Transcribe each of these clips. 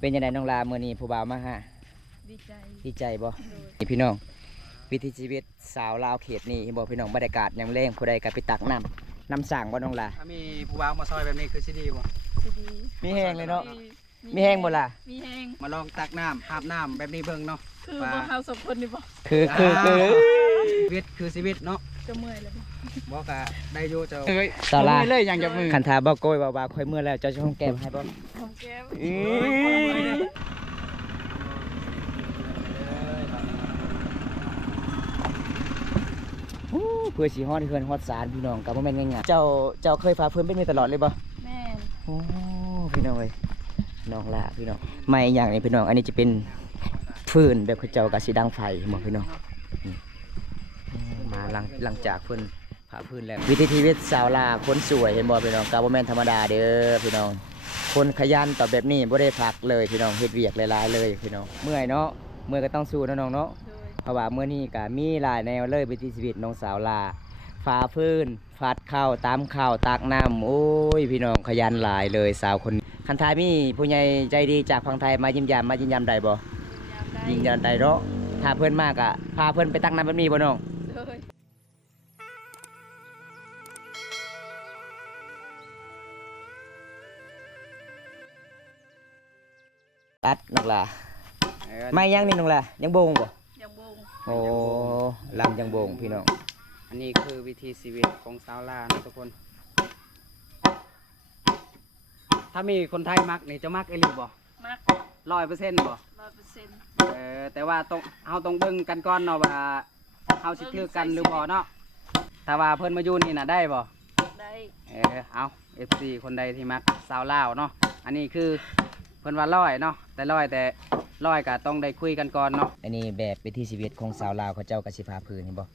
เป็นยังไงน้องลาเมื่อนี้ผู้บ่าวมาฮะดีใจบ่นี่พี่น้องวิถีชีวิตสาวลาวเขตนี้บอกพี่น้องบรรยากาศยามแรงผู้ใดก็ไปตักน้ำสั่งบ่น้องลาถ้ามีผู้บ่าวมาซอยแบบนี้คือสิดีบ่มีแห้งเลยเนาะมีแห้งบ่ล่ะมีแห้งมาลองตักน้ำอาบน้ำแบบนี้เบิ่งเนาะคือบ่เฮาสองคนนี่บ่คือชีวิตคือชีวิตเนาะจะเมื่อยแล้วบ่บอกะได้อยู่เจ้าสาวลาเลยอย่างจับมือคันทาบ่โกยบ่ค่อยเมื่อแล้วเจ้าจะห้องแก้มให้บ่หอมแก้มเพื่อสีฮอดเพื่อนฮอดสารพี่น้องกับบ่แม่นง่ายๆเจ้าเคยพาเพื่อนไปมีตลอดเลยบ่แม่นโอ้พี่น้องเอ้ยน้องละพี่น้องไม่อย่างนี้พี่น้องอันนี้จะเป็นฟืนแบบเขาเจ้ากะสีดังไฟบอกพี่น้องมาหลังจากเพิ่นพาพื้นแล้ววิถีชีวิตสาวลาคนสวยเห็นบ่พี่น้องกะบ่แม่นธรรมดาเด้อพี่น้องคนขยันต่อแบบนี้บ่ได้พักเลยพี่น้องเฮ็ดเวียกหลายๆเลยพี่น้องเมื่อยเนาะเมื่อยก็ต้องสู้เนาะน้องเนาะเพราะว่าเมื่อนี้ก็มีหลายแนวเลยวิถีชีวิตน้องสาวลาฟ้าพื้นฟัดข้าวตามข้าวตักน้ำโอ้ยพี่น้องขยันหลายเลยสาวคนคันทายมีผู้ใหญ่ใจดีจากฝั่งไทยมายิ้มยามได้บ่ยิ้มยามได้เนาะถ้าเพิ่นมากอะพาเพิ่นไปตักน้ำแบบนี้บ่น้องตัดน้องล่ะไม่ยังนี่น้องล่ะยังโบงบ่ยังบงโอ้ลำยังโบงพี่น้องอันนี้คือวิธีชีวิตของสาวลาวนะทุกคนถ้ามีคนไทยมักนี่จะมักไอ้ลิบ่มัก100%บ่100%แต่ว่าเฮาต้องเบิ่งกันก่อนเนาะว่าเฮาสิถือกันหรือบ่เนาะถ้าว่าเพิ่นมาอยู่นี่น่ะได้บ่ได้เอา FC คนใดที่มักสาวลาวเนาะอันนี้คือเพิ่นว่า100เนาะแต่100ก็ต้องได้คุยกันก่อนเนาะอันนี้แบบวิถีชีวิตของสาวลาวเขาเจ้าก็สิพาพื้นนี่บ่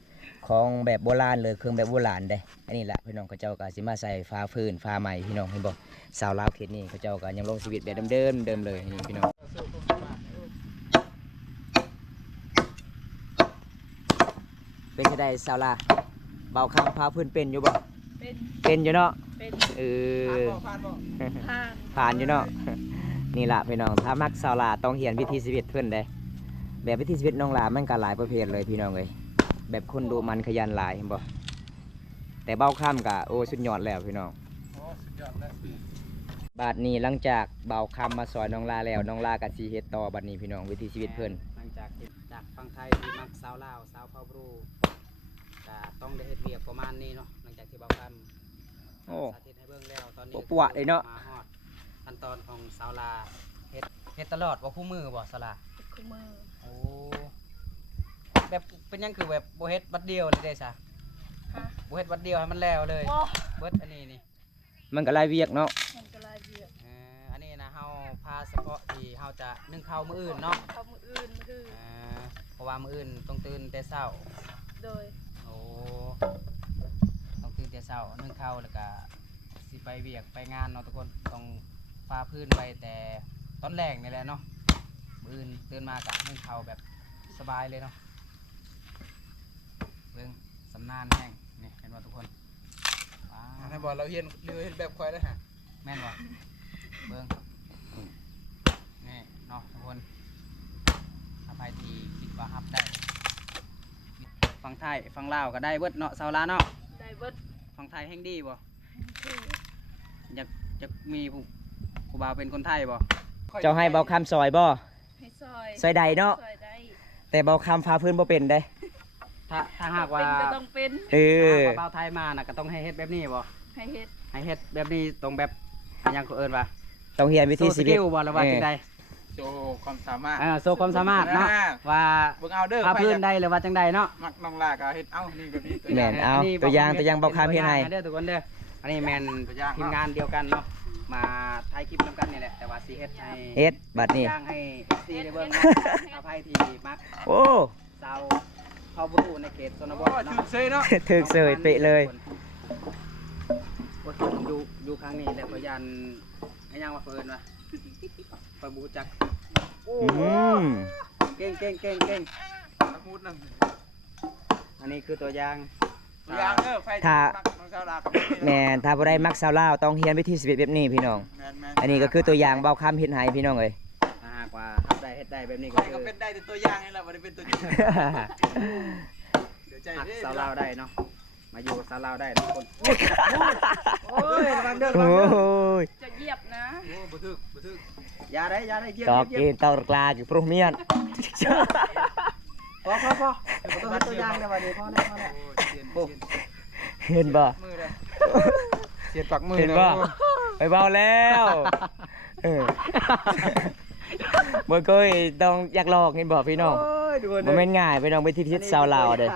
ของแบบโบราณเลยเครื่องแบบโบราณเด้อันนี้แหละพี่น้องเขาเจ้าก็สิมาใส่ฟ้าพื้นฟ้าใหม่พี่น้องเห็นบ่สาวลาวเขตนี้เขาเจ้าก็ยังลงชีวิตแบบเดิมเลยนี่พี่น้องเป็นจังได๋สาวลาเบาคำพาพื้นเป็นอยู่บ่เป็นอยู่เนาะผ่านอยู่เนาะนี่ล่ะพี่น้องถ้ามักสาวลาต้องเรียนวิถีชีวิตเพิ่นเด้แบบวิถีชีวิตน้องลามันก็หลายประเภทเลยพี่น้องเอ้ยแบบคนดูมันขยันหลายเห็นบ่แต่เบ้าค่ำกะโอ้สุดยอดแล้วพี่น้องบาดนี้หลังจากเบ้าค่ำมาสอนน้องลาแล้วน้องลากะสิเฮ็ดต่อบัดนี้พี่น้องวิถีชีวิตเพิ่นหลังจากฝั่งไทยที่มักสาวลาวสาวเผ่าบรูก็ต้องได้เฮ็ดเวียกประมาณนี้เนาะหลังจากที่เบ้าค่ำสาธิตให้เบิ่งแล้วตอนนี้ปวดเลยเนาะมาฮอดขั้นตอนของสาวลาเฮ็ดตลอดว่าคู่มือบ่สาวลาคู่มือโอ้แบบเป็นยังคือแบบโบเฮ็ดบัดเดียวเลยเด้ซะโบเฮ็ดบัดเดียวให้มันแล้วเลยเบิดอันนี้นี่มันก็หลายเวียกเนาะมันก็หลายเวียกอันนี้นะเฮาพาเฉพาะที่เฮาจะนึ่งข้าวมื้ออื่นเนาะข้าวมื้ออื่นเพราะว่ามื้ออื่นต้องตื่นแต่เช้าโดยโอ้ต้องตื่นแต่เช้านึ่งข้าวแล้วก็สิไปเวียกไปงานเนาะทุกคนต้องพาพื้นไปแต่ตอนแรกนี่แหละเนาะมื้ออื่นตื่นมาก็นึ่งข้าวแบบสบายเลยเนาะเบิ่งสำนานแห้งนี่เห็นว่าทุกคนให้บอกเราเห็นแบบควายได้ฮะแม่นวะเบิ่งนี่เนาะทุกคนอภัยทีคิดว่าฮับได้ฝั่งไทยฝั่งลาวก็ได้เบิดเนาะสาวลาเนาะได้เบิดฝั่งไทยแห้งดีบ่อยากมีผู้บ่าวเป็นคนไทยบ่เจ้าให้เบาคำซอยบ่ให้ซอยใดเนาะแต่เบาคำพาพื้นบ่เป็นได้ถ้าหากว่าก็ต้องเป็นเบาไทยมาน่ะก็ต้องให้เฮ็ดแบบนี้บ่ให้เฮ็ดแบบนี้ตรงแบบอย่างก็เอิ้นว่าต้องเรียนวิธีชีวิตบ่หรือว่าจังได๋โชว์ความสามารถโชว์ความสามารถเนาะว่าพาพื้นได้หรือว่าจังได๋เนาะมักน้องลาก็เฮ็ดนี่แบบนี้แม่นเอาตัวอย่างเบาคำเฮ็ดให้เด้อทุกคนเด้ออันนี้แม่นทีมงานเดียวกันเนาะมาถ่ายคลิปนำกันนี่แหละแต่ว่าสิเฮ็ดให้บัดนี้ย่างให้ FC ได้เบิ่งอภัยที่มักโอ้สาวเผ่าบรูในเขตชนบทถึกเซยเนาะถึกเซยเป๊ะเลยว่าอยู่ครั้งนี้แหละพยันให้ยังว่าเพิ่นว่าไปบูจักเก่งมูดนึงอันนี้คือตัวอย่างถ้าแม่นถ้าบ่ได้มักสาวลาวต้องเรียนวิธีชีวิตแบบนี้พี่น้องอันนี้ก็คือตัวอย่างเบาคำเฮ็ดให้พี่น้องเอ้ย ฮ็ดได้แบบนี้ก็ ใคร คื ก็ อ เป็นได้แต่ตัวอย่างนี่แหละบ่ได้เป็นตัวจริงเดี๋ยวใจ หัก เด้อ สาวลาวได้เนาะมาอยู่กับสาวลาวได้ทุกคนโอ้ยระวังเด้อระ โอ้ วังเด้อย จะเหยียบนะ โอ้บ่ถึกบ่ถึก อย่าได้เยี่ยม ตอก เยี่ กิ ยม นตอกกลาอยู่พรุ่งเมียน พอต้องให้ตัวอย่างได้บัดนี้พอแล้ว โอ้เสียน เห็นบ่ มือเลยเสียนปักมือ เห็น เลย บ่ โอ้ ไปเบาแล้วเออบ่เคยต้องอยากลอกนี่บ่พี่น้อง โอ้ยดู บ่แม่นง่ายพี่น้องไปที่ชาวลาวเด้อ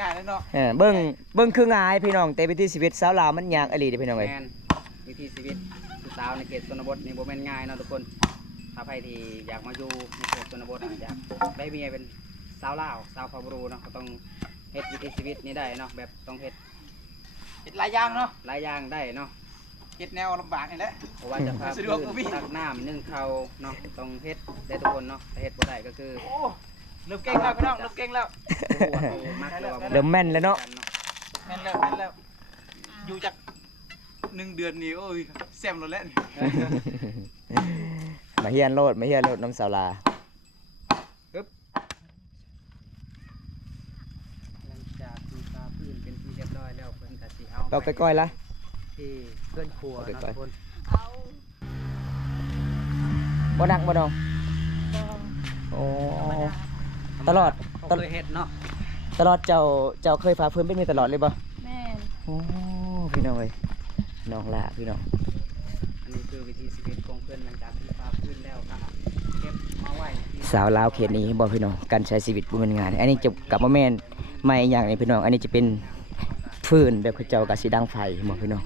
ง่ายๆแล้วเนาะ เบิ่งคือง่ายพี่น้องแต่วิถีชีวิตชาวลาวมันยากอีหลีเด้อพี่น้องเอ้ย แม่นวิถีชีวิตผู้สาวในเขตชนบทนี่บ่แม่นง่ายเนาะทุกคนถ้าใครที่อยากมาอยู่ในเขตชนบทอยากได้เมียเป็นสาวลาวสาวพาบรูเนาะก็ต้องเฮ็ดวิถีชีวิตนี้ได้เนาะแบบต้องเฮ็ด เฮ็ดหลายอย่างเนาะ หลายอย่างได้เนาะ เฮ็ดแนวลำบากนี่แหละ เพราะว่าจะพา สะดวกบ่มี ตักน้ำนึ่งข้าวเนาะต้องเฮ็ดได้ทุกคนเนาะถ้าเฮ็ดบ่ได้ก็คือ โอ้เริ่มเก่งแล้วพี่น้องเริ่มเก่งแล้ว ผู้ว่าผู้มักหรือว่า เริ่มแม่นแล้วเนาะ แม่นแล้วอยู่จาก1 เดือนนี่โอ้ยแซ่บแล้วแหละ มาเฮียนโลดน้ำสาวลา หลังจากที่ปลาพื้นเป็นที่เรียบร้อยแล้วเพิ่นก็สิเอา เราไปก้อยละ ที่เพื่อนครัว เอาไป เนาะ ก่อน ทุกคน เอา บ่หนักบ่น้อง บอ โอ้ ธรรมดา ตลอด เขาเคยเฮ็ดเนาะ ตลอดเจ้าเคยพาเพื่อนเป็นมีตลอดเลยบ่ แม่น โอ้พี่น้องเอ้ยน้องละพี่น้อง อันนี้คือวิธีชีวิตของเพื่อนหลังจากที่ปลาพื้นแล้วก็เก็บมาไว้ที่ สาวลาวเขตนี้บ่พี่น้องการใช้ชีวิตบ่แม่นง่ายอันนี้จะกลับมาแม่นไม่อย่างนี้พี่น้องอันนี้จะเป็นฟืนแบบเขาเจ้าก็สิดังไฟบ่พี่น้อง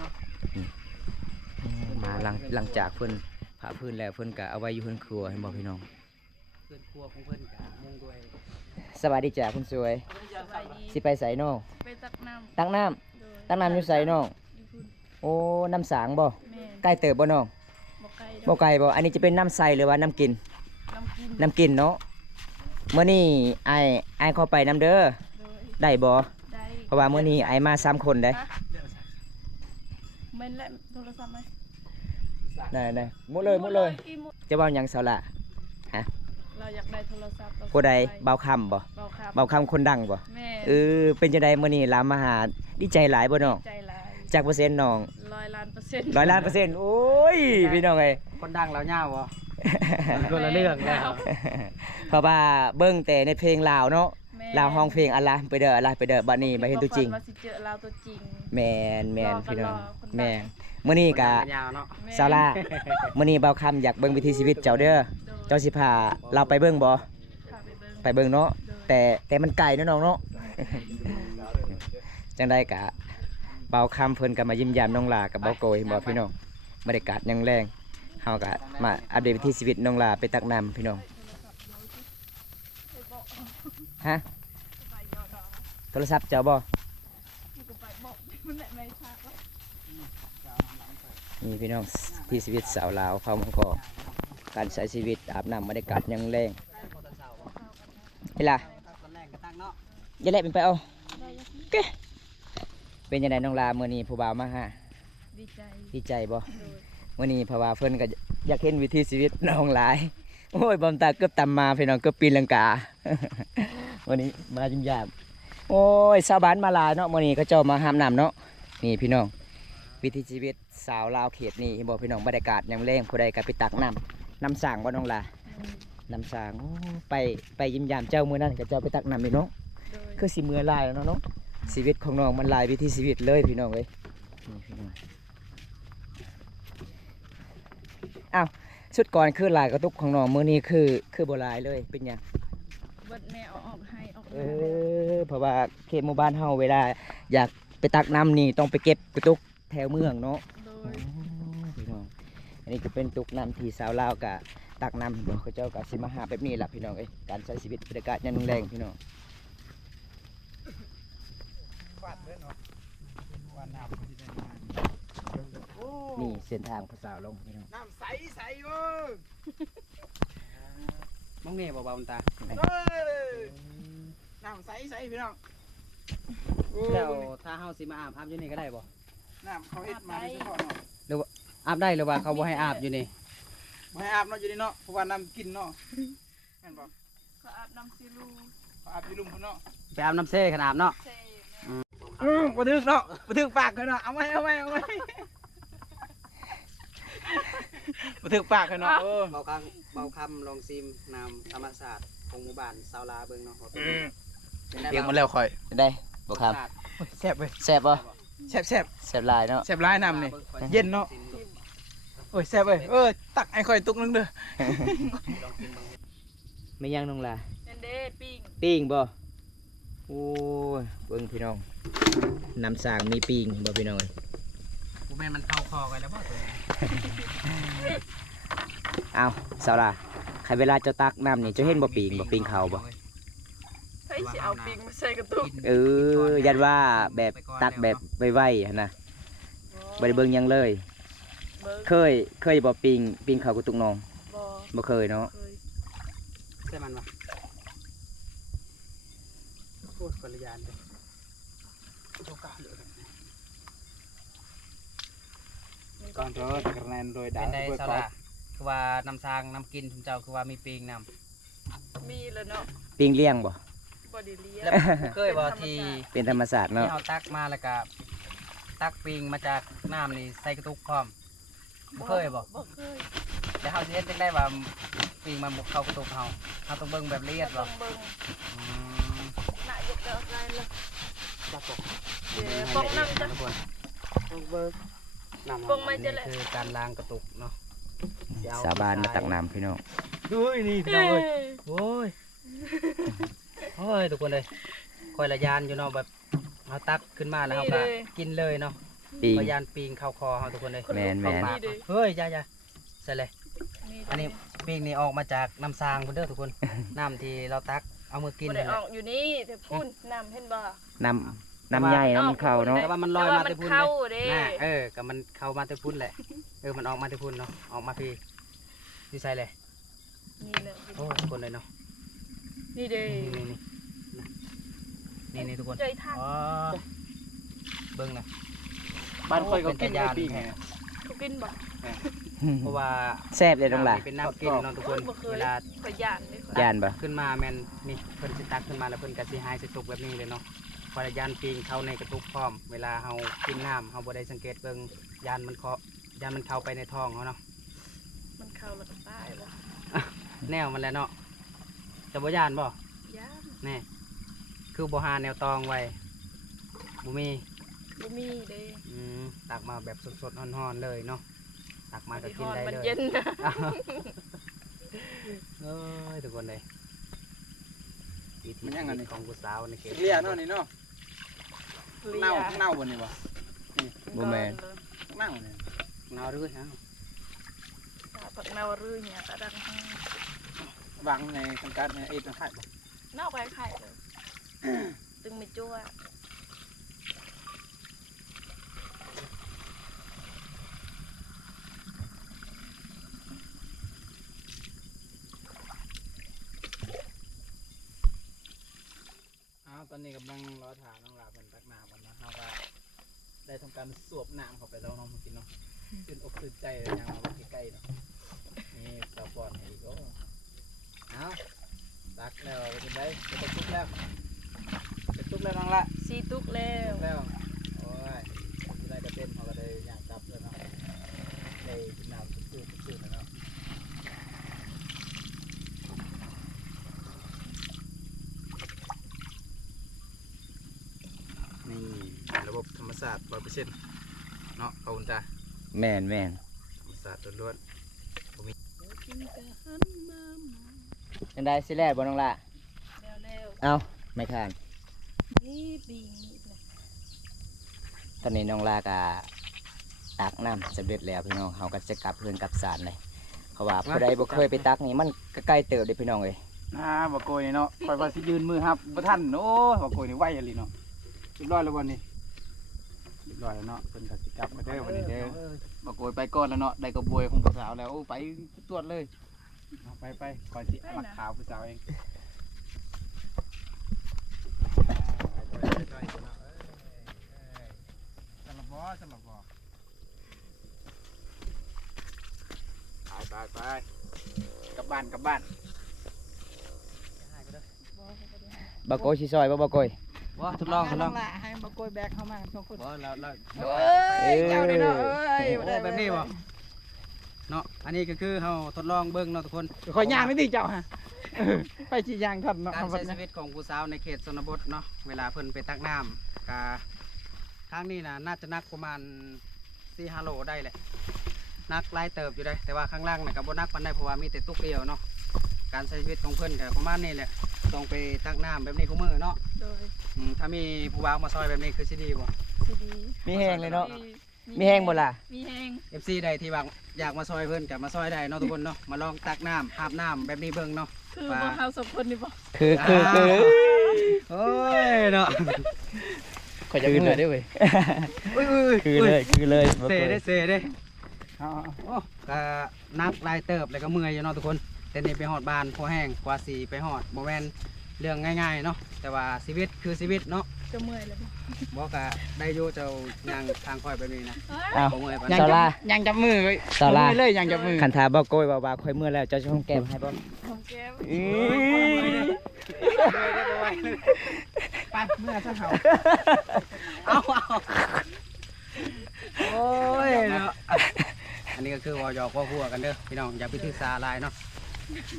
มาหลังจากเพิ่นพาพื้นแล้วเพิ่นก็เอาไว้อยู่เพิ่นครัวเห็นบ่พี่น้อง เพื่อนครัวของเพื่อนก็มุ่งด้วย สวัสดีจ้าคุณสวย สบายดี สิไปไสน้อง ไปตักน้ ตักน้ำ ำโดย ตักน้ำอยู่ไสน้อง อยู่พุ่น โอ้น้ำสางบ่ แม่น ใกล้เติบบ่น้อง บ่ไกลด บ่ อก ไกลบ่อันนี้จะเป็นน้ำใสหรือว่าน้ำกิน น้ำกิน น้ำกินเนาะเมื่อนี้ไอ้เข้าไปน้ำเด้อ โดย ได้บ่ ได้ เพราะว่าเมื่อนี้ไอ้มา3คนได้ ฮะแม่นและโทรศัพท์ไหม ได้หมดเลย กี่หมด จะเว้าหยังเสาละ เราอยากได้โทรศัพท์เรา ผู้ใด ไป เบาคำบ่ เบาครับ เบาคำคนดังบ่ แม่ เป็นจังไดมื้อนี้ลามมาหาดีใจหลายบ่น้อง ใจหลาย จักเปอร์เซ็นต์น้อง 100% 100ล้านเปอร์เซ็นต์โอ้ยพี่น้องเอ้ย คนดังแล้วเหย้าบ่คนละเรื่องแล้ว เพราะว่าเบิ่งแต่ในเพลงลาวเนาะ แม่ ลาวห้องเพลงอะไรไปเด้ออะไรไปเด้อบัดนี้มาเห็นตัวจริง ก็ฝัว่าสิเจอเราตัวจริง แม่นพี่น้อง รอคนดัง แม่นมื้อนี้ก็ ยาวเนาะ แม่ ซาร่ามื้อนี้เบาคำอยากเบิ่งวิถีชีวิตเจ้าเด้อ โดย เจ้าสิพาเราไปเบิ่งบ่ พาไปเบิ่งไปเบิ่งเนาะ โดย แต่มันไกลเนาะน้องเนาะ จังได้กะเบาคำเพิ่นก็มายิ้มแย้มน้องลากับเบาโกยบ่พี่น้องบรรยากาศยังแรงเฮาก็มาอัปเดตวิถีชีวิตน้องลาไปตักน้ำพี่น้องฮะ ไปยอดอก โทรศัพท์เจ้าบ่ มันก็ไปบอกมันแหละไม่ทราบว่า นี่พี่น้องที่ชีวิตสาวลาวเผ่ามังกรการใช้ชีวิตอาบน้ำบรรยากาศยังแรงเฮ้ยล่ะ ตอนแรกก็ตั้งเนาะ อย่าแลเป็นไปเอา ได้ยัง เก้เป็นยังไงน้องลามื้อนี้ผู้บ่าวมาหา ดีใจ ดีใจบ่ โดย มื้อนี้เพราะว่าเพิ่นก็อยากเห็นวิถีชีวิตน้องหลายโอ้ยบอมตาเกือบตำมาพี่น้องเกือบปีนลังกา วันนี้มาจิ้มยามโอ้ยชาวบ้านมาหลายเนาะมื้อนี้เขาเจ้ามาหามน้ำเนาะนี่พี่น้องวิถีชีวิตสาวลาวเขตนี่บอกพี่น้องบรรยากาศยังแรงผู้ใดก็ไปตักน้ำสร้างบ่น้องลาน้ำสร้างโอ้ไปยิ้มยามเจ้ามื้อนั้นก็เจ้าไปตักน้ำนี่เนาะ โดย คือสิมือหลายแล้วเนาะชีวิตของน้องมันหลายวิถีชีวิตเลยพี่น้องเอ้ยนี่พี่น้องอ้าวชุดก่อนคือลายกระตุกของน้องมื้อนี้คือบ่หลายเลยเป็นหยัง เบิดแม่เอาออกให้ออก เพราะว่าเขตหมู่บ้านเฮาเวลาอยากไปตักน้ำนี่ต้องไปเก็บกระตุกแถวเมืองเนาะ โด โอ้ ย พี่น้องอันนี้ก็เป็นตุกน้ำที่สาวลาวกะตักน้ำเดี๋ยวเขาเจ้าก็สิมาหาแบบนี้ล่ะพี่น้องเอ้ยการใช้ชีวิตบรรยากาศยังแรงพี่น้อง ฟาดเลยเนาะว่าน้ำที่ได้มาโอ้ นี่เส้นทางภาษาวลงพี่น้อง น้ำใสใสเว้ย มองนี่บ่เบาตา เฮ้ยน้ำใสใสพี่น้องโอ้ แล้วถ้าเฮาสิมาอาบอยู่นี่ก็ได้บ่ น้ำเขาเฮ็ดมาโดยเฉพาะเนาะ อาบได้หรือว่าเขาบ่ให้อาบอยู่นี่ บ่ให้อาบเนาะอยู่นี่เนาะเพราะว่าน้ำกินเนาะ แม่นบ่ เขาอาบน้ำซีลู เขาอาบอยู่ลุมพุ่นเนาะ ไปอาบน้ำเซ่ขนาดเนาะ เซ่ บ่ถึกเนาะบ่ถึกปากเขาเนาะเอาไว้บ่ถึกปากเขาเนาะเบาคำลองซิมนำธรรมศาสตร์ของหมู่บ้านชาวลาเบิ่งเนาะ เรียกมาแล้วค่อย ได้บ่ครับ แซ่บเว้ย แซ่บบ่ แซ่บ แซ่บหลายเนาะ แซ่บหลายน้ำนี่เย็นเนาะโอ้ยแซ่บเว้ยตักให้ค่อยตุกนึงเด้อ ไม่ยังน้องล่ะ นั่นเด้ปิ้ง ปิ้งบ่โอ้ยเบิ่งพี่น้องน้ำสางมีปิ้งบ่พี่น้องเอ้ย กูแม่มันเข้าคอกันแล้วบ่ตัวนี้ เอาสาวล่ะใครเวลาเจะตักน้ำนี่เจะเห็นบ่ปิ้งเขาบ่ ใครสิเอาปิ้งมาใส่กระตุก ยันว่าแบบตักแบบไวๆหั่นน่ะบ่ได้เบิ่งหยังเลย เบิ่ง เคยบ่ปิ้งเขากุตุกน้อง บ่ บ่เคยเนาะ เคย ใช่มันวะโอ้ยคนละยานเลย ก่อนเถอะกระแนนโดย เป็ ดาน ได้ เบิก สา ก่อน ระคือว่าน้ำซางน้ำกินทุนเจ้าคือว่ามีปิงน มีแล้วเนาะ ปิ้งเลี้ยงบ่ บ่ได้เลี้ย ำ ง แล้วเคยบ่ที่ เป็นธรรมศาสตร์เนาะ ที่เอาตักมาแล้วก็ตักปิงมาจากน้ำนี่ใส่กระตุกพร้อมบ่เคยบ่ บ่เคย แล้วเฮาสิเฮ็ดจังได้ว่าปิงมันบ่เข้ากระตุกเฮาต้องเบิ่งแบบละเอียด ต้ บ่ องเบิ่ง อืม น่ะยกเด้ออะไรเลย จับปก เดี๋ยวป้องน้ำจ้ะ ทุกคนเบิ่งน้ำ ปรุงมาจะแหละ คือการล้างกระตุกเนาะ สาบานมาตักน้ำพี่น้อง เฮ้ยนี่พี่น้องเอ้ยโอ้ยโอ้ยทุกคนเลยคอยละยานอยู่เนาะแบบเอาตักขึ้นมาแล้วเฮาก็กินเลยเนาะ ปิ้ง พยานปิงเข้าคอเฮาทุกคนเลย แม่น เข้าปากเฮ้ยอย่าใส่เลย อันนี้ปิงนี่ออกมาจากน้ำซางพุ่นเด้อทุกคน น้ำที่เราตักเอามือกิน บ่ นั่ ได้ นแห อ ละ อกอยู่นี่แต่พุ่นน้ำเห็นบ่ น้ำใหญ่น้ำมันเข้าเนาะ แต่ว่ามันลอยมาแต่พุ่น เข้า เลย เด้ น่ะก็มันเข้ามาแต่พุ่นแหละมันออกมาแต่พุ่นเนาะออกมาพี่ใส่เลย นี่เลย โอ้ทุกคนเลยเนาะ นี่เด้ นี่ทุกคน ใจทาง อ๋อเบิ่งนะ บ้านค่อยก็กินไอ้ปิ้งไง เขากินบ่ เพราะว่า แซ่บเลยน้องล่ะ เป็นน้ำกินเนาะทุกคน บ่เคย เวลา ขอยย่านเลย ย่านบ่ ขึ้นมาแม่นนี่เพิ่นสิตักขึ้นมาแล้วเพิ่นก็สิหายสิตกแบบนี้เลยเนาะพอยานปิงเข้าในกระตุกพร้อมเวลาเฮากินน้ำเฮาบ่ได้สังเกตเบิ่งยานมันเข้าไปในท้องเฮาเนาะ มันเข้าแล้วก็ตายบ่ แนวมันแหล้วเนาะจะบ่ยานบ่ ย่าน แน่คือบ่หาแนวตองไว้บ่มี บ่มีเด้ ตักมาแบบสดๆร้อนๆเลยเนาะตักมาก็กินได้ มัน เลย เย็นนะ เอ้ยทุกคนเลยวิธีชีวิตของผู้สาวในเขต เลียเนาะนี่เนาะเน่าบนนี่บ่ บ่แม่น เน่าเนี่ย เนาด้วยฮะ ผักนาวรือเนี่ยตาดัง วางในสังกัดในเอ็ดนะคายบ่ นาวไปไข่เลยตึงไม่จั่ว ตอนนี้กำลังรอถาน้องลาเป็นตักน้ำก่อนนะเราก็ได้ทำการสวบน้ำเข้าไปแล้วน้องมากินเนาะตื่นอกตื่นใจเลยยังมาใกล้ๆเนาะนี่ตาบอดให้อีกโอ้เอาตักแล้วเป็นไรจะตุกแล้วจะตุกแล้วน้องละ ซีตุกแล้ว แล้วโอ้ยที่ได้กระเต้นเขาก็ได้ย่างกลับแล้วเนาะได้กินน้ำซื่อๆเนาะนี่ระบบธรรมศาสตร์100%เนาะขอบคุณจ้า แม่น ธรรมศาสตร์ล้วน ยังได้สิแลบ่น้องล่ะ แล้ว เอาไม่ข้าง นี่บิงนี่นะ ตอนนี้น้องลากาตักน้ำสำเร็จแล้วพี่น้องเขาก็จะกลับเพื่อนกลับศาลเลยเขาว่าผู้ใดบ่เคยไปตักนี่มันก็ใกล้เติบเด้พี่น้องเอ้ย บ่โกยนี่เนาะคอยว่าสิยืนมือครับบ่ทันโอ้บ่โกยนี่ไวอะลีเนาะเรียบร้อยแล้ววันนี้เรียบร้อยแล้วเนาะเพิ่นก็สิกลับมาเด้อวันนี้เด้อบ่โกยไปก่อนแล้วเนาะได้กระบวยของผู้สาวแล้วโอ้ไปตรวจเลยเอาไปคอยสิเอามาขาวผู้สาวเองสำหรับบ่ไปกลับบ้าน บ่โกยสิซอยบ่โกย บ่ทดลอง ละให้บ่โกยแบกเข้ามา2คน บ่เรา เอ้ย เจ้านี่เนาะเอ้ย โอ้แบบนี้บ่เนาะอันนี้ก็คือเฮาทดลองเบิ่งเนาะทุกคน คอยย่างไม่ดีเจ้าฮะไปสิย่างทันเนาะ การใช้ชีวิตของผู้สาวในเขตชนบทเนาะเวลาเพิ่นไปตักน้ำกะทางนี้น่าจะนักประมาณ4-5 โลได้แหละนักหลายเติบอยู่ได้แต่ว่าข้างล่างน่ะก็บ่นักปานใดเพราะว่ามีแต่ตุกเดียวเนาะการใช้ชีวิตของเพิ่นก็ประมาณนี้แหละต้องไปตักน้ำแบบนี้คุมื้อเนาะ โดย ถ้ามีผู้บ่าวมาซอยแบบนี้คือสิดีบ่ สิดี มีแห้งเลยเนาะมีแห้งบ่ล่ะ มีแห้ง FC ใดที่ว่าอยากมาซอยเพิ่นก็มาซอยได้เนาะทุกคนเนาะมาลองตักน้ำอาบน้ำแบบนี้เบิ่งเนาะ คือบ่เฮาสองคนนี่บ่ คือ โอ้ยเนาะ ขอยจะมือได้เว้ย อุ้ย คือเลยบ่ เซ โกย ได้เซได้ เอา โอ้ก็นักลายเติบแล้วก็เมื่อยอยู่เนาะทุกคนแต่นี่ไปหอดบานพอแห้งกว่าสีไปหอดโมแมนเรื่องง่ายๆเนาะแต่ว่าชีวิตคือชีวิตเนาะ จะเมื่อยแล้วบ่ บอกกะได้อยู่เจ้าย่างทางคอยแบบนี้นะ เอ้า บ่เมื่อยปาน ยั ใด ง ซาร่า ย่างจับมือไว้ ซาร่า มือเลยย่างจับมือ คันถาบ่โกยว่าค่อยเมื่อแล้วเจ้าจะห้องแก้มให้บ่ ของแก้ว อื้อ ไปเมื่อซะเขา เอาโอ้ยเนาะอันนี้ก็คือวอยอกว่าหัวกันเด้อพี่น้องอย่าไปถือสาลายเนาะ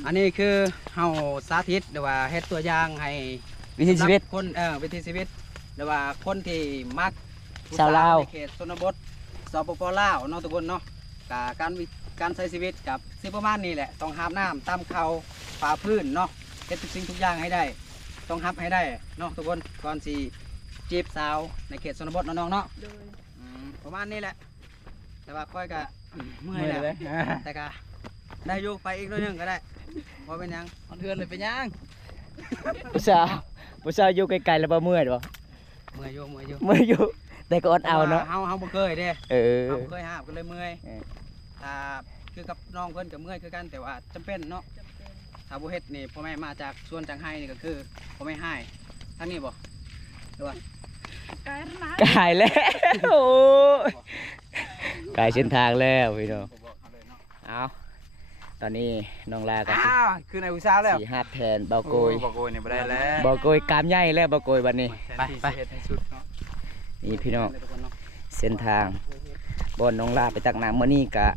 อันนี้คือเฮาสาธิตหรือว่าเฮ็ดตัวอย่างให้ วิถีชีวิต สำหรับคนวิถีชีวิตหรือว่าคนที่มักผู้ ชาวลาว ในเขตชนบทสปปลาวเนาะทุกคนเนาะการใช้ชีวิตกับสิประมาณนี้แหละต้องหาบน้ำตามเขาฝ่าพื้นเนาะเฮ็ดทุกสิ่งทุกอย่างให้ได้ ต้องฮับให้ได้เนาะทุกคนก่อนสิจีบสาวในเขตชนบทเนาะน้องเนาะ โดย ประมาณนี้แหละ แต่ว่าค่อยก็เมื่อย มือ แล้ว เลย แต่ก็ได้อยู่ไปอีกหน่อยหนึงก็ได้พอเป็นหยัง เอาเทือนเลยไปย่าง ผู้สาวอยู่ไกลๆแล้วบ่เมื่อยบ่ เมื่อยอยู่เมื่อยอยู่ เมื่อยอยู่แต่ก็อดเอาเนาะ เฮาบ่เคยเด้ เออ เฮาบ่เคยหาบก็เลยเมื่อย เออ ถ้าคือกับน้องเพิ่นก็เมื่อยคือกันแต่ว่าจำเป็นเนาะ จำเป็น ถ้าบ่เฮ็ดนี่พ่อแม่มาจากสวนจังไห้นี่ก็คือพ่อแม่ให้ทางนี้บ่หรือว่า กายนะ กายแล้วโอ้ยกายเส้นทางแล้วพี่น้อง บ่บอกเขาเลยเนาะ เอาตอนนี้น้องลากับ อ้าวคือนายอุตสาหแล้ว สี่ห้าแทนเบาโกย บ่โกยนี่บ่ได้แล้ว เบาโกยกามใหญ่แล้วเบาโกยวันนี้ ไปเฮ็ดให้สุดเนาะ นี่พี่น้อง เลยทุกคนเนาะ เส้นทางบอนน้องลาไปตักน้ำมื้อนี้กะ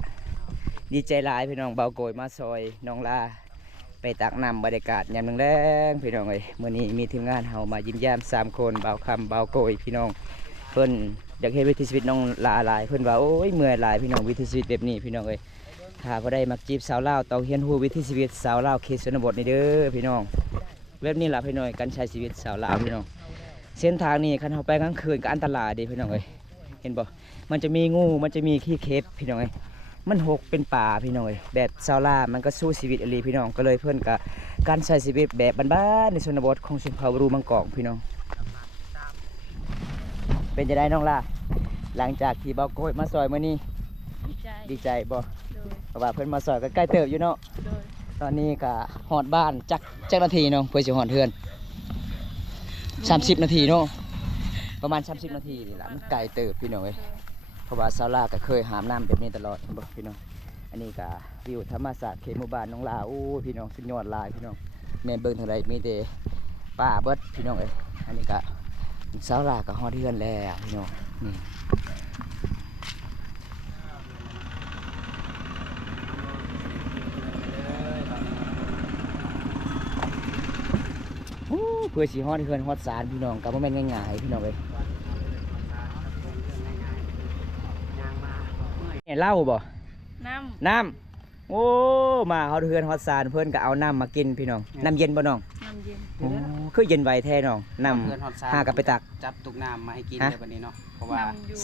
ดีใจหลายพี่น้องเบาโกยมาซอยน้องลาไปตักน้ำบรรยากาศยามแรงๆพี่น้องเอ้ยมื้อนี้มีทีมงานเฮามายิ้มแย้ม3คนเบาคำเบาโกยพี่น้องเพิ่นอยากเห็นวิถีชีวิตน้องลาหลายเพิ่นว่าโอ้ยเมื่อยหลายพี่น้องวิถีชีวิตแบบนี้พี่น้องเอ้ยถ้าบ่ได้มักจีบสาวลาวต้องเรียนรู้วิถีชีวิตสาวลาวเขตชนบทนี่เด้อพี่น้องแบบนี้ล่ะพี่น้องการใช้ชีวิตสาวลาวพี่น้องเส้นทางนี้คันเฮาไปกลางคืนก็อันตรายเด้พี่น้องเอ้ยเห็นบ่มันจะมีงูมันจะมีขี้เข็บพี่น้องเอ้ยมันหกเป็นป่าพี่น้องเอ้ยแบบสาวลาวมันก็สู้ชีวิตอหลีพี่น้องก็เลยเพิ่นก็การใช้ชีวิตแบบบ้านๆในชนบทของชนเผ่าบรูมังกรพี่น้องเป็นจะได้น้องล่ะหลังจากที่เบาโกยมาซอยมื้อนี้ ดีใจ ดีใจบ่ โดย เพราะว่าเพิ่นมาซอยก็ใกล้เติบอยู่เนาะ โดย ตอนนี้ก็ฮอดบ้านจักนาทีเนาะเพื่อสิฮอดเฮือน30 นาทีเนาะประมาณ30 นาทีนี่ล่ะมันไกลเติบพี่น้องเอ้ยเพราะว่าซาลาก็เคยหามน้ำแบบนี้ตลอดบ่พี่น้องอันนี้ก็วิวธรรมศาสตร์เขตหมู่บ้านน้องลาโอ้พี่น้องสุดยอดหลายพี่น้องแม่นเบิ่งทางใดมีแต่ป่าเบิดพี่น้องเอ้ยอันนี้ก็ซาลาก็ฮอดเฮือนแล้วพี่น้องนี่เพื่อสิฮอดเฮือนฮอดศาลพี่น้องก็บ่แม่นง่ายๆพี่น้องเอ้ยเนี่ยเหล้าบ่ น้ น้ำโอ้มาฮอดเฮือนฮอดศาลเพิ่นก็เอาน้ำมากินพี่น้องน้ำเย็นบ่น้อง ำน้ำเย็น โอ้คือเย็นไวแท้น้องน้ เพื่อนฮอดซา ำหากับไปตัก จับตุกน้ำมาให้กิน ฮะ ในวันนี้เนาะเพราะว่า น้ำอยู่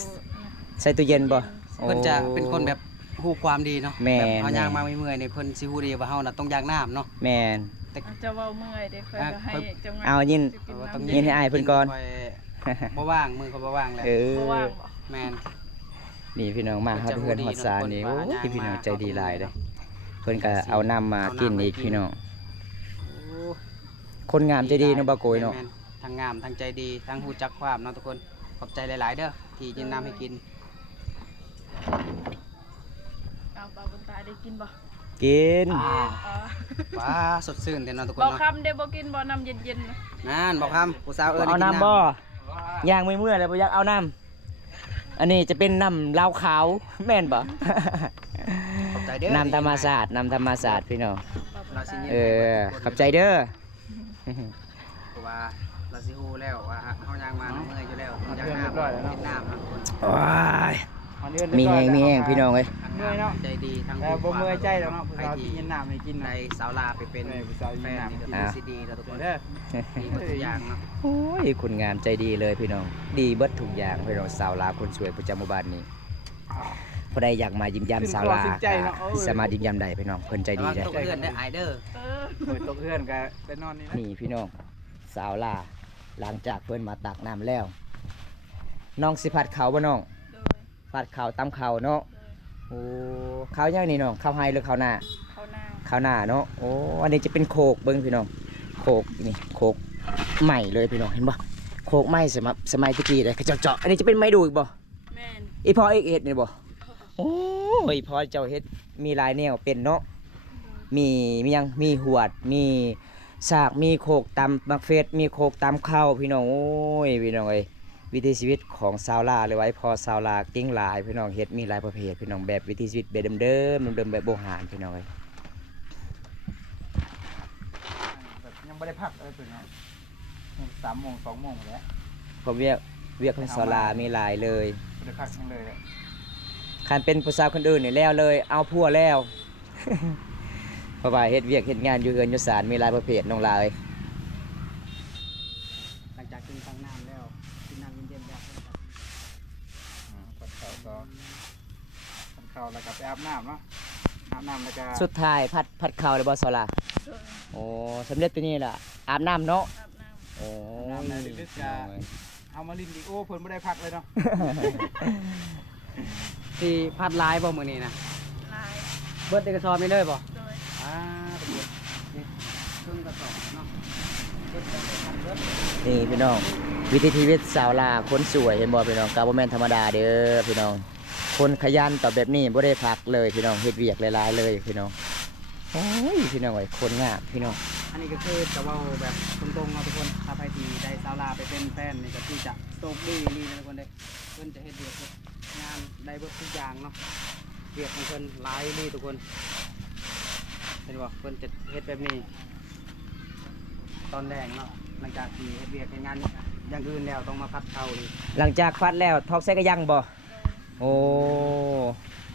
ใส่ตู้เย็นบ่ เพิ่นจะเป็นคนแบบฮู้ความดีเนาะ แม่ แบบเฮา แม่ ย่างมาไม่เมื่อยในเพิ่นสิฮู้ดีว่าเฮาน่ะต้องย่างน้ำเนาะ แม่น อาจจะเว้าเมื่อยเด้ค่อยก็ให้เจ้างาน เอายิน สิกิน ต้อง น้ำ ยินให้อายเพิ่นก่อน บ่ว่างมือเขาบ่ว่างแล้ว เออ บ่ว่างบ่ แม่น นี่พี่น้องมาฮอดเฮือนฮอดศาลนี่ เพิ่ โอ้ นจะ ยพี่น้องใจดีหลายเด้อ เ เพิ่นก็เอาน้ำมากินอีกพี่น้อง โอ้ คนงามใจดีเนาะบ่โกยเนาะ แม่ทั้งงามทั้งใจดีทั้งฮู้จักความเนาะทุกคนขอบใจหลายๆเด้อที่ยินน้ำให้กิน เอาปลาบนตายได้กินบ่ กิน อ๋อ ไป ว้าสดชื่นแต่เนาะทุกคน บอก เนาะ คำเดี๋ยวบอกกินบ่น้ำเย็นๆนะ นั่นบอกคำผู้สาวเอิญ เอาน้ำบ่ย่างไม่เมื่อยเลยบ่อยากเอาน้ำอันนี้จะเป็นน้ำเหล้าขาวแม่นบ่ ขอบใจเด้อ น้ำธรรมศาสตร์น้ำธรรมศาสตร์พี่น้อง เราสิเย็น เออขอบใจเด้อ เพราะว่าเราสิฮู้แล้วว่าเฮาย่างมาเมื่อยอยู่แล้วอยากน้ำเฮ็ดน้ำเนาะทุกคน ว้าย อันนี้ มีแห้งมีแห้งพี่น้องเอ้ย เมื่อยเนาะใจดีทั้ง แต่บ่เมื่อยใจแล้วเนาะผู้ ไป สาว ที่ กินน้ำให้กิน ใน นะ สาวลาไปเป็น ผู้สาวกิน แฟน น้ำ นี่ก็ ให้กิน คือซีดีแล้วทุกคน เด้อ ดีหมดทุกอย่างเนาะ โอ้ยคุณงามใจดีเลยพี่น้องดีเบิดทุกอย่างพี่น้องสาวลาวคนสวยประจำหมู่บ้านนี้ผู้ใดอยากมายิ้มยามสาวลาวสามารถยิ้มยามใดพี่น้องเพิ่นใจดี แต่ เด้ ว่าตกเพื่อนได้ไอเดอร์ เออ เปิดตกเพื่อนก็ไปนอนนี่นะ นี่พี่น้องสาวลาหลังจากเพิ่นมาตักน้ำแล้วน้องสิผัดข้าวบ่น้อง โดย ผัดข้าวตำข้าวเนาะ โดย โอ้ข้าวยังนี่น้องข้าวไฮหรือข้าวหน้า เขาหน้า ข้าวหน้าเนาะโอ้อันนี้จะเป็นโคกเบิ้งพี่น้องโคกนี่โคกใหม่เลยพี่น้องเห็นบ่โคกใหม่สมัยตะกี้เลยเขาเจาะอันนี้จะเป็นไม้ดูอีกบ่ แม่น อีพอเอกเฮ็ดนี่บ่โอ้ยพอเจ้าเฮ็ดมีหลายแนวเป็นเนาะมียังมีหวดมีสากมีโคกตำมักเฟสมีโคกตำข้าวพี่น้องโอ้ยพี่น้องเอ้ยวิถีชีวิตของชาวลาเลยไว้พอชาวลาเก่งหลายพี่น้องเฮ็ดมีหลายประเภทพี่น้องแบบวิถีชีวิตแบบเดิมๆแบบโบราณพี่น้องเอ้ย แบบยังไม่ได้พักอะไรตัวเนาะ3 โมง 2 โมงแล้ว เพราะเวียกของชาวลามีหลายเลย ไม่ได้พักยังเลย คันเป็นผู้สาวคนอื่นนี่แล้วเลยเอาพัวแล้ว เพราะว่าเฮ็ดเวียกเฮ็ดงานอยู่เฮือนอยู่ศาลมีหลายประเภทน้องลาเอ้ย หลังจากกินตั้งน้ำแล้วกินน้ำเย็นๆแล้ว ผัดข้าวก็ผัดข้าวแล้วก็ไปอาบน้ำเนาะอาบน้ำแล้วก็ สุดท้ายผัดข้าวเลยบ่ซอลา โดย โอ้สำเร็จตัวนี้ล่ะอาบน้ำเนาะ อาบน้ โอ้ น้ำในลึกๆจะเอามาลินดีโอ้เพิ่นไม่ได้พักเลยเนาะ ที่พัดลายบ่มื้อนี้นะ ำลาย เบิดได้กระสอบนี่เลยบ่ โดย ตำรวจนี่ครึ่งกระสอบเนาะเบิดได้พันเบิด นี่พี่น้องวิถีชีวิตสาวลาคนสวยเห็นบ่พี่น้องก็บ่แม่นธรรมดาเด้อพี่น้องคนขยันต่อแบบนี้บ่ได้พักเลยพี่น้องเฮ็ดเวียกหลายๆเลยพี่น้องโอ้ยพี่น้องเอ้ยคนงามพี่น้อง อันนี้ก็คือจะเว้าแบบตรงๆเนาะทุกคนถ้าใครที่ได้สาวลาไปเป็นแฟนนี่ก็ที่จะโชคดีนี่นะทุกคนเด้เพิ่นจะเฮ็ดเวียกเฮ็ดงานได้เบิดทุกอย่างเนาะเวียกของเพิ่นหลายนี่ทุกคนเห็นบ่เพิ่นจะเฮ็ดแบบนี้ ตอนแรกเนาะหลังจากที่เฮ็ดเวียกเฮ็ดงานอย่างอื่นแล้วต้องมาพัดเข้าอีก หลังจากฟัดแล้วทอกใส่กระยังบ่โอ้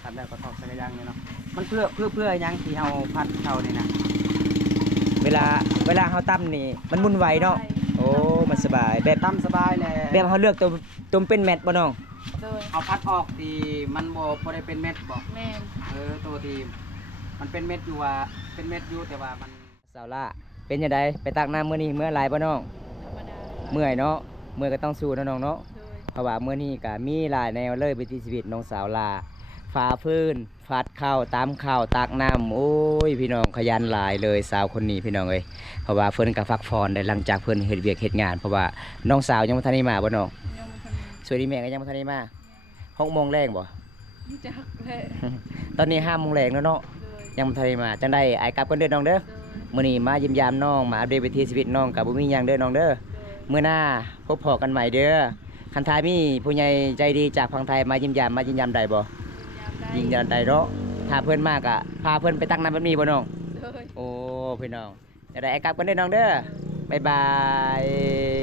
พัดแล้วก็ทอกใส่กระยังนี่เนาะมันเพื่อหยังที่เฮาพัดเข้านี่นะ เวลาเฮาตำนี่มันมุนไหวเนาะโอ้มันสบายแบบ ตามสบายแหละ แบบเฮาเลือกตัวเป็นแมทบ่น้อง โดย เอาพัดออกที่มันบ่ได้เป็นเม็ดบ่ แม่น ตัวที่มันเป็นเม็ดอยู่ว่าเป็นเม็ดอยู่แต่ว่ามัน สาวล่าเป็นยังไงไปตักน้ำมื้อนี้เมื่อหลายบ่น้อง ธรรมดา เมื่อยเนาะเมื่อยก็ต้องสู้เนาะน้องเนาะ โดย เพราะว่ามื้อนี้ก็มีหลายแนวเลยวิถีชีวิตน้องสาวลาฟ้าพื้นฟัดข้าวตามข้าวตักน้ำโอ้ยพี่น้องขยันหลายเลยสาวคนนี้พี่น้องเอ้ยเพราะว่าเพิ่นก็พักผ่อนได้หลังจากเพิ่นเฮ็ดเวียกเฮ็ดงานเพราะว่าน้องสาวยังบ่ทันได้มาบ่น้อง ยังบ่ทันมี สวยดีแม่ก็ยังบ่ทันได้มา6 โมงแรงบ่ จักแหละ ตอนนี้5 โมงแรงแล้วเนาะ โดย ยังบ่ทันได้มาจังได้อายกลับกันเด้อน้องเด้อ โดย มื้อนี้มายิ้มยามน้องมาอัปเดตวิถีชีวิตน้องก็บ่มีหยังเด้อน้องเด้อ โดย มื้อหน้าพบพอกันใหม่เด้อคันทายมีผู้ใหญ่ใจดีจากฝั่งไทยมายิ้มยามได้บ่ ยามได้ ยิ้มยามได้เนาะถ้าเพิ่นมากอะพาเพิ่นไปตักน้ำแบบนี้บ่น้อง โดย โอ้พี่น้องจะได้ไอ้กลับกันเด้อน้องเด้อบ๊ายบาย